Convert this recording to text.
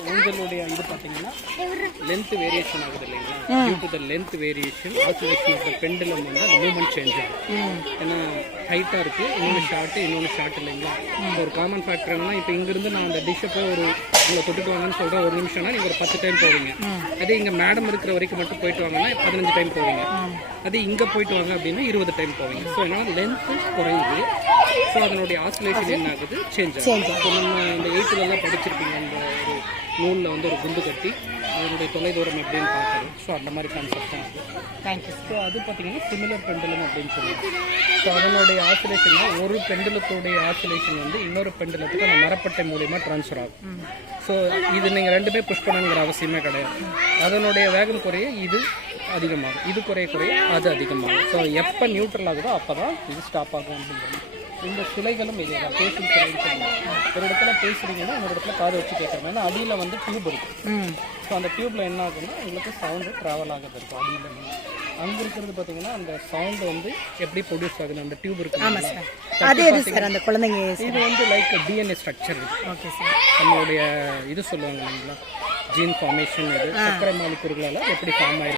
ஊஞ்சலுடைய இது பார்த்தீங்கன்னா length variation ஆகுது இல்லைங்களா? Due to the length variation oscillation of the pendulum வந்து அந்த மூவ்மெண்ட் சேஞ்ச் ஆகும். ஏன்னா ஹைட்டாக இருக்குது, இன்னொன்று ஷார்ட் இல்லைங்களா? ஒரு காமன் ஃபேக்டர் என்னன்னா, இப்போ இங்கேருந்து நான் அந்த டிஷ்ஷை போய் உங்களை தொட்டுட்டு வாங்கன்னு சொல்கிறேன், ஒரு நிமிஷம்னா நீங்கள் ஒரு 10 டைம் போவீங்க. அதே இங்கே மேடம் இருக்கிற வரைக்கும் மட்டும் போயிட்டு வாங்கன்னா 15 டைம் போவீங்க. அதே இங்கே போயிட்டு வாங்க அப்படின்னா 20 டைம் போவீங்க. ஸோ என்னன்னா லென்த்து குறையுது. ஸோ அதனுடைய ஆசிலேஷன் என்ன ஆகுது? சேஞ்ச் ஆகுது. ஸோ நம்ம இந்த 8th படிச்சிருப்பீங்க, அந்த ஒரு நூலில் வந்து ஒரு குண்டு கட்டி அதனுடைய தொலைதூரம் எப்படின்னு பார்க்குறது. ஸோ அந்த மாதிரி கான்செப்ட் தான் அது. தேங்க்யூ. ஸோ அது பார்த்தீங்கன்னா சிமிலர் பெண்டுலம் அப்படின்னு சொல்லுவாங்க. ஸோ அதனுடைய ஆசிலேஷன் ஒரு பெண்டுலத்துடைய ஆசிலேஷன் வந்து இன்னொரு பெண்டுலத்துக்கு அந்த மரப்பட்டை மூலிமா ட்ரான்ஸ்ஃபர் ஆகும். ஸோ இது நீங்கள் ரெண்டுமே புஷ் பண்ணணுங்கிற அவசியமே கிடையாது. அதனுடைய வேகம் குறைய இது அதிகமாகும், இது குறைய அது அதிகமாகும். ஸோ எப்போ நியூட்ரல் ஆகுதோ அப்போ தான் இது ஸ்டாப் ஆகும் அப்படிங்கிறது. இந்த சிலைகளும் இதே தான், பேசும் சிலைன்னு சொல்லுவாங்க. ஒரு இடத்துல பேசுறீங்கன்னா இன்னொரு இடத்துல காது வச்சு கேட்குறாங்க. ஏன்னா அடியில் வந்து டியூப் இருக்குது. ஸோ அந்த டியூப்பில் என்ன ஆகுதுன்னா உங்களுக்கு சவுண்டு ட்ராவல் ஆகுது இருக்கும் அடியில். அங்கே இருக்கிறது பார்த்தீங்கன்னா அந்த சவுண்டு வந்து எப்படி ப்ரொடியூஸ் ஆகுது அந்த டியூப் இருக்கு. அதே சார் அந்த குழந்தைங்க இது வந்து like DNA structure. Okay sir. நம்மளுடைய இது சொல்லுவாங்க இல்லைங்களா, ஜீன் ஃபார்மேஷன், இது சக்கரை மாலிக்கூறுகளால் எப்படி ஃபார்ம் ஆயிருக்கு.